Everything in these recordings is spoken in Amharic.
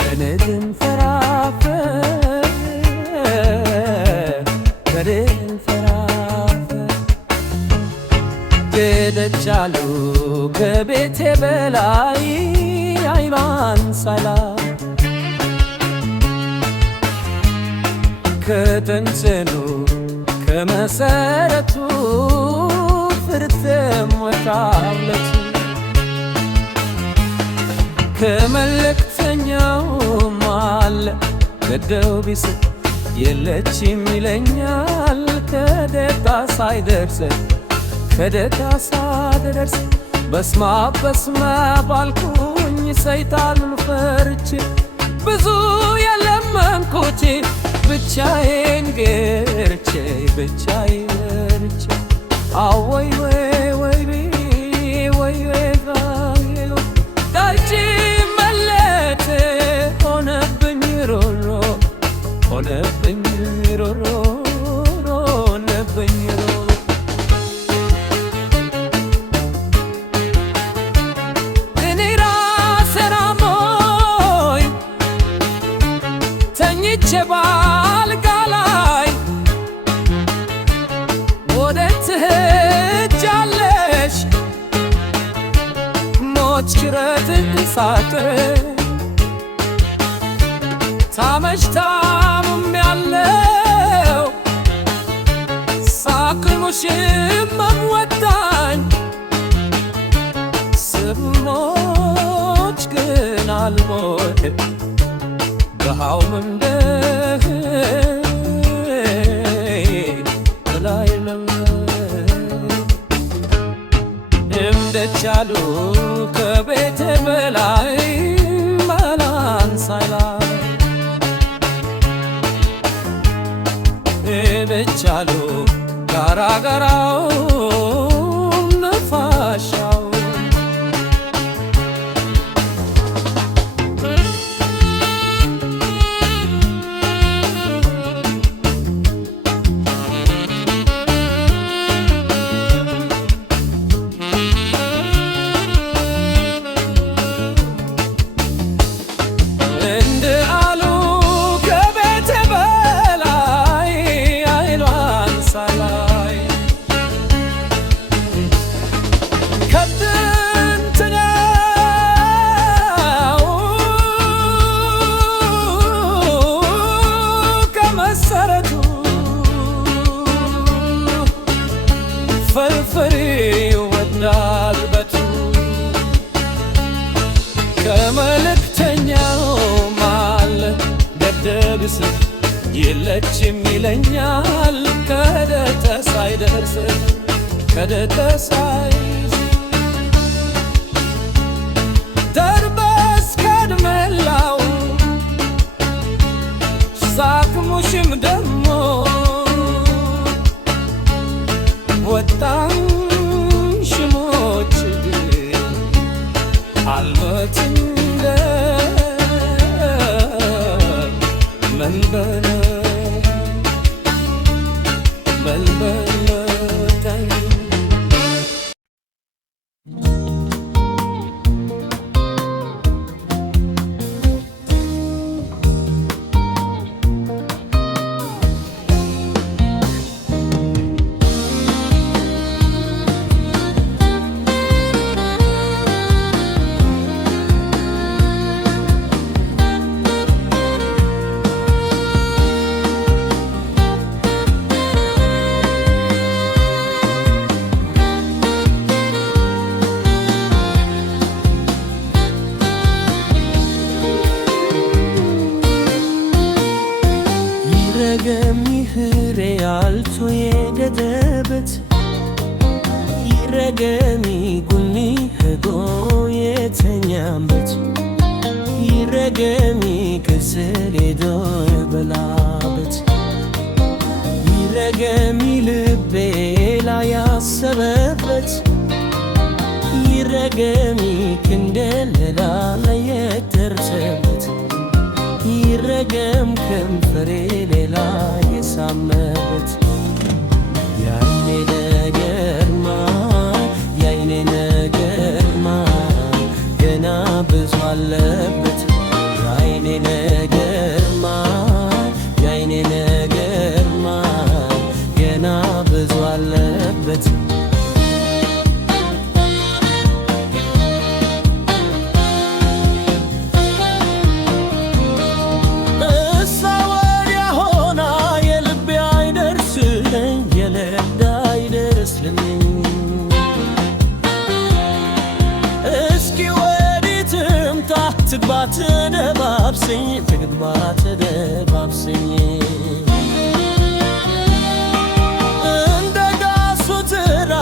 ከነድን ፈራፈር ከነድን ፈራፈር ገደቻሉ ከቤቴ በላይ አይኗን ሳላይ ከጥንጽኑ ከመሰረቱ ፍርትም ወጣለቱ ከመልእክተኛው ማለ ገደው ቢስ የለችም ይለኛል ከደታ ሳይደርስ ከደታ ሳይደርስ በስማ ባልኩኝ ሰይጣንን ፈርቼ ብዙ የለመንኩት ብቻዬን ገርቼ ብቻዬን ገርቼ አወይ ወይ ዳርቼ መለቴ ሆነብኝ ሮሮ ሆነብኝ ሮሮ ሆነብኝ ሮሮ እኔ ራሴን አሞኝ ተኝቼ ባልጋ ላይ ወዴት ትሄጃለሽ ሞት ሽረትን ሳጥር ታመሽ ታምሜያለሁ ሳክሙሽም ወጣኝ ስሞች ግን አልሞትም በሃው መንደህ ላይ እንደቻሉ ከቤቴ በላይ መላን ሳይላይ እንደቻሉ ጋራጋራው ነፋሻው ፍርፍር ይወዳል በቱ ከመልእክተኛው ማለ ደብደብስ የለችም ይለኛል ከደተ ሳይደርስ ከደተ ሳይደርስ ደርበስ ከድመላው ሳክሙሽም ደሞ ወጣን ሽሞች አልሞትም መልበለ ያልቶ የገደበት ይረገሚ ጉኒ ህጎ የተኛበት ይረገሚ ከስር ሄዶ የበላበት ይረገሚ ልቤ ላይ ያሰበበት ይረገሚ ክንደለላ ላይ የተርሰበት ይረገም ከንፈሬ ሌላ የሳመበት ያይኔ ነገርማ ገና ብዙ አለ ትግባ ተደባብሰኝ ትግባ ተደባብሰኝ እንደ ጋሱ ትራ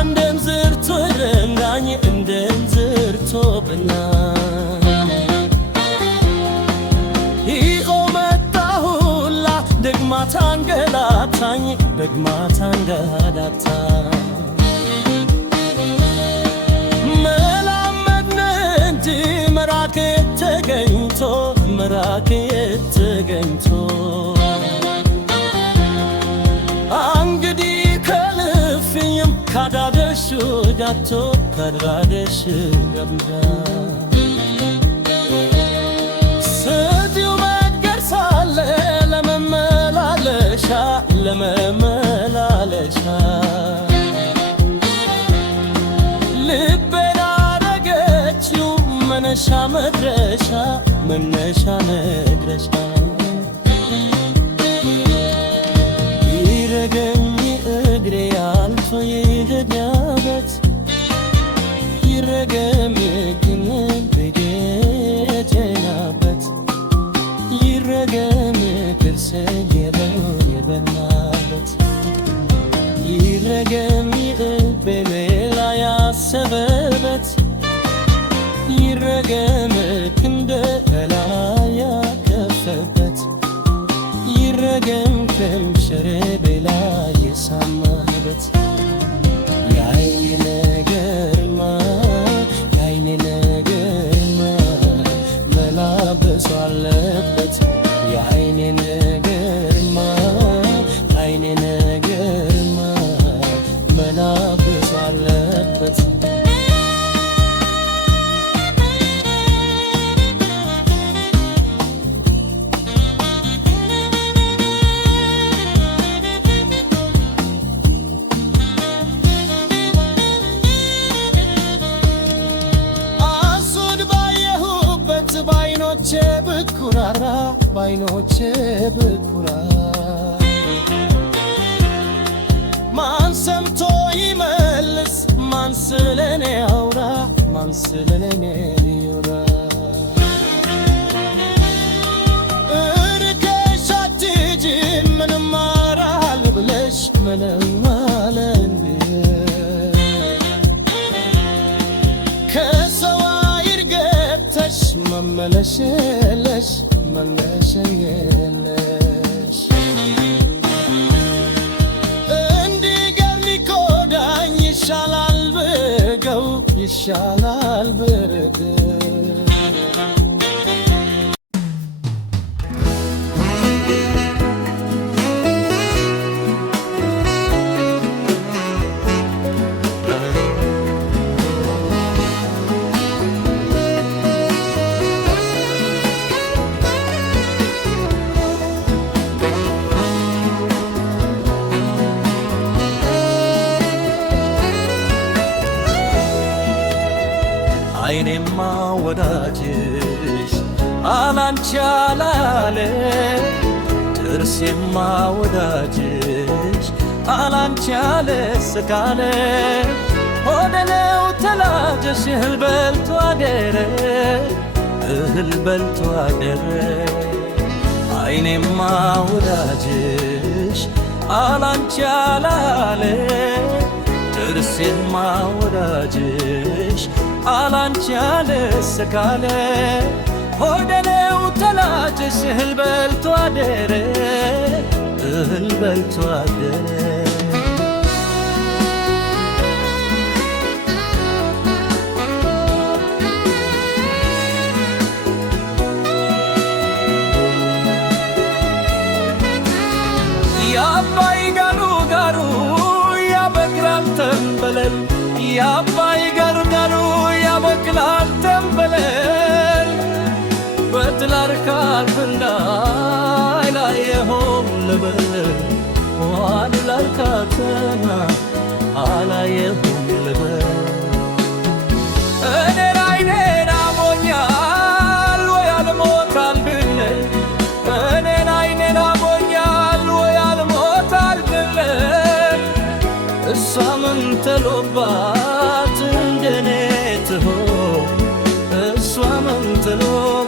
እንደምዝርቶ ረንዳኝ እንደምዝርቶ ብናኝ ይኸው መጣሁላ ደግማ ታንገላታኝ ደግማ ታንገላታኝ መራኬ ተገኝቶ እንግዲህ ከልፍኝም ካዳደሽ ዳቶ ካዳደሽ ገብዳ ስዲው መንገድ ሳለ ለመመላለሻ ለመመላለሻ ልቤን አረገችው መነሻ መድረሻ መነሻ መድረሻ ይረገኝ እግሬ አልፎ የሄደበት ይረገም ግን በጌቴናበት ይረገም ቅርሴ የበላበት ይረገም በሌላ ያሰበበት ይረገም እንደ ላይ ያከፈበት ይረገም ከምሸሬ በላይ የሳማበት የዓይኔ ነገርማ የዓይኔ ነገርማ መላበሱ አለበት የዓይኔ ነገርማ የዓይኔ ነገርማ መላበሱ አለበት ባይኖቼ ብኩራራ ባይኖቼ ብኩራራ ማን ሰምቶ ይመልስ ማን ስለኔ ያውራ ማን ስለኔ ይውራ እርቀሽ አትሂጂ ምንም አራል ብለሽ ምንም አለን መመለሽ የለሽ መለሽ የለሽ እንዲገርም ሊጎዳኝ ይሻላል ብገው ይሻላል ብርገው አይኔማ ወዳጅሽ አላንቺ አላለ ጥርሴማ ወዳጅሽ አላንቺ አለ ስካለ ሆደለው ተላጀሽ እህል በልቶ አደረ እህል በልቶ አደረ አይኔማ ወዳጅሽ አላንቺ አላለ ጥርሴማ ወዳጅሽ አላንቺ አለ ስካለ ሆደለው ተላጀሽ እህል በልቶ አደረ እህል በልቶ አደረ የአባይ ጋሩ ጋሩ ያበቅላል ተንበለል የአባይ ጋሩ ጋሩ ያበቅላል ተንበለል በትላርካል ብላይ ላየሆም ልበል ዋድላርካተና አላየሆም ልበል እኔን አይኔን አሞኛል ወይ አልሞታል ብለ እኔን አይኔን አሞኛል ወይ አልሞታል ብለ እሷ ምን ተሎባት እንደኔ ትሆን እሷ ምን ተሎባት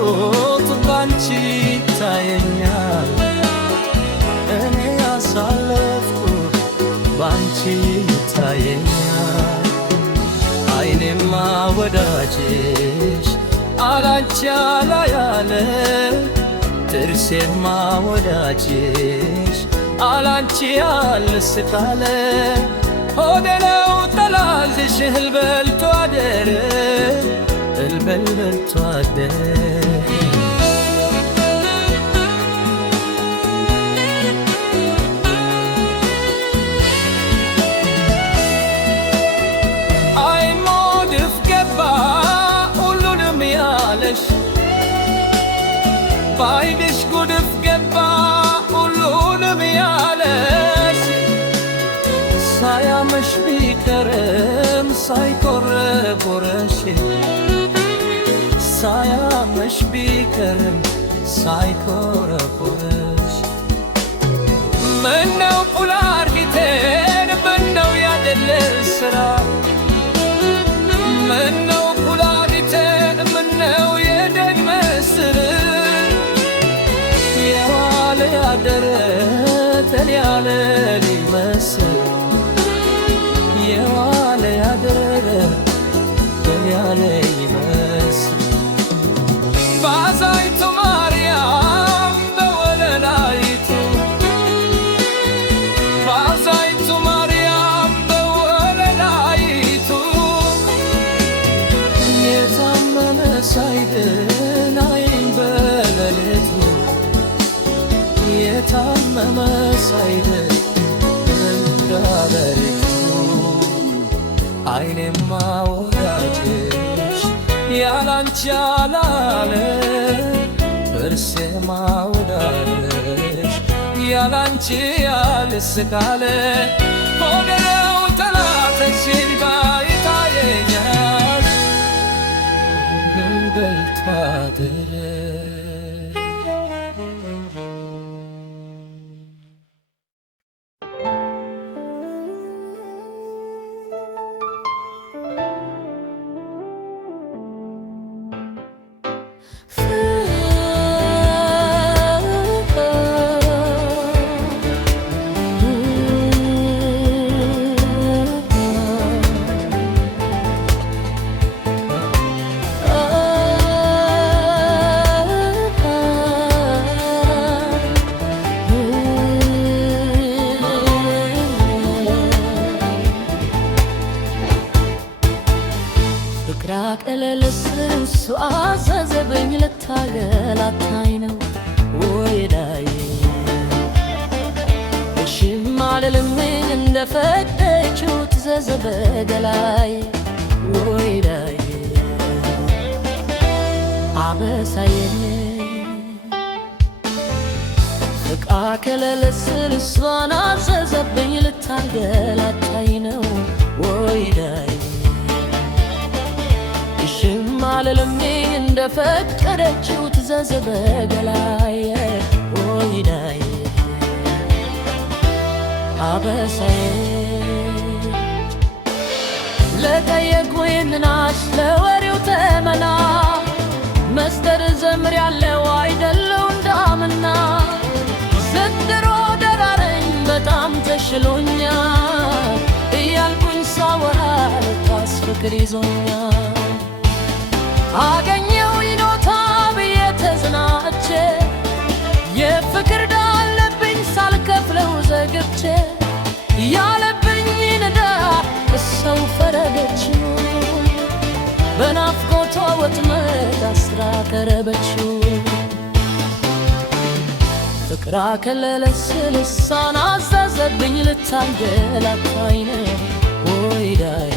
ያሳለፍኩት ባንቺ ይታየኛል እኔ ያሳለፍኩት ባንቺ ይታየኛል አይኔማ ወዳጅሽ አላንቺ አላያለ ጥርሴማ ወዳጅሽ አላንቺ አልስካለ ሆዴ ነው ጠላትሽ እህል በልቶ አደረ እህል በልቶ አደረ አይሞድፍ ገባ ሁሉንም ያለሽ ባይንሽ ጉድፍ ገባ ሁሉንም ያለሽ ሳያመሽ ቢከረም ሳይቆረቆረሽ ሳያመሽ ቢከረም ሳይቆረቆረሽ ምነው ቁላርጊቴን ምነው ያደለል ስራ ምነው ቁላርጊቴን ምነው የደግ መስር የዋለ ያደረ ተልያለ ሊመስል የዋለ ያደረ ተልያለ ይመስል ባዛይቱ ማርያም በወለላይቱ ባዛይቱ ማርያም በወለላይቱ የታመመ ሳይድን አይን በሌሊቱ የታመመ ሳይድን እንዳበሪቱ አይኔማ ወዳጅሽ ያላንቺ አላለ ጥርሴማ ወዳጅሽ ያላንቺ ያልስካለ ሆዴ ነው ጠላትሽ ይታየኛል እህል በልቶ አደረ እሱ አዘዘብኝ ልታገላታኝ ነው ወይዳይ እሺም አልልምኝ እንደፈቀደችው ትዘዝ በገላይ ወይዳይ አበሳዬ ፍቃ ከለለስል እሷን አዘዘብኝ ልታገላታኝ ነው ወይዳይ እሺም አልልምኝ እንደፈቀደችው ትዘዝ በገላይ ወይዳይ አበሳዬ ለጠየቁኝ ምናሽ ለወሬው ተመና መስጠር ዘምር ያለው አይደለው እንዳምና ዘንድሮ ደራረኝ በጣም ተሽሎኛል እያልኩኝ ሳወራ ልታስ ፍቅር ይዞኛል አገኘው ይኖታ ብዬ ተዝናቼ የፍቅር ዳለብኝ ሳልከፍለው ዘግቼ ያለብኝ ንዳ እሰው ፈረደችው በናፍቆቷ ወጥመድ አስራ ቀረበችው ፍቅር አከለለስል እሷን አዘዘብኝ ልታገላታኝ ነው ወይዳይ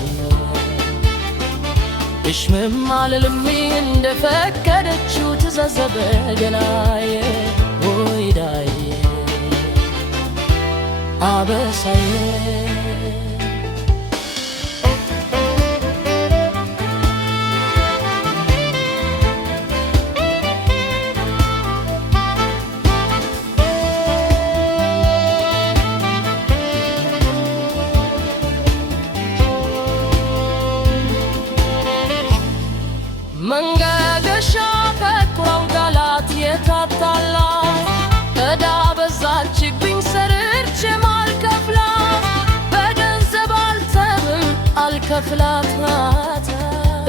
እሽምም አልልምኝ እንደፈቀደችው ትዘዝ በገላይ ወይዳይ አበሳዬ መንገድሽ አፈኩሮ ስከፍላት ማታ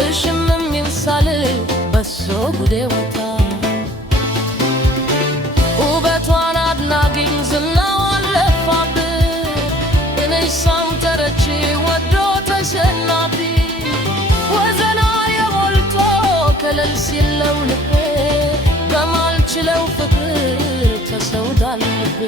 እሽምም ይንሳል በሶ ጉዴ ወታ ውበቷን አድናቂኝ ዝናዋን ለፋብኝ እኔሳም ተረቺ ወዶ ተሸናቢ ወዘና የሞልቶ ከለል ሲለው ልቤ በማልችለው ፍቅር ተሰውዳል ልቤ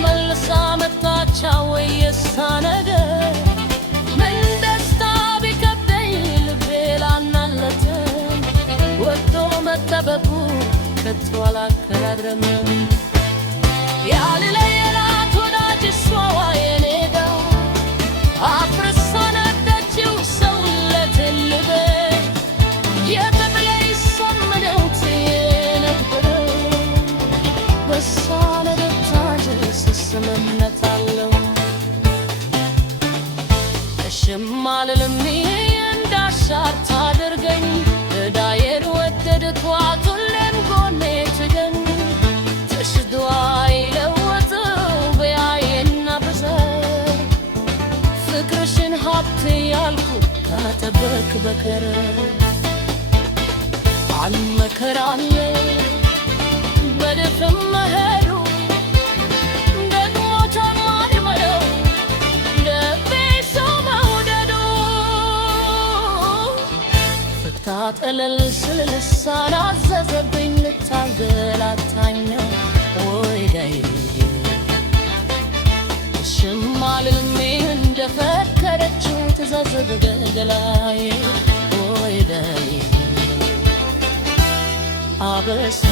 ተመልሳ መጣች ወየሳ ነገር ምን ደስታ ቢከብደኝ ልቤ ላናለት ወጥቶ መጠበቁ ከቶ አላከራድረም ያልለየላት ወዳጅ እሷ የኔ ጋ አፍርሳ ነደችው ሰውነት ልቤ የተብለይ ሰምነውት የነበረው በሷ ስምምነት አለው እሽም አልልም እንዳሻር ታድርገኝ እዳዬን ወደድኳት ሁሌም ጎኔ ትገኝ ተሽዷ ይለወጠው በያዬና በዘር ፍቅርሽን ሀብቴ ያልኩ ካጠበቅ በቀር አልመከራለ በድፍም መሄዱ ጠለል ስል ልሳን አዘዘብኝ ልታንገላታኝ ነው ወይዳዬ እሽም አልልም እንደፈከረችው ትእዛዝ በገላዬ ወይዳዬ አበሳ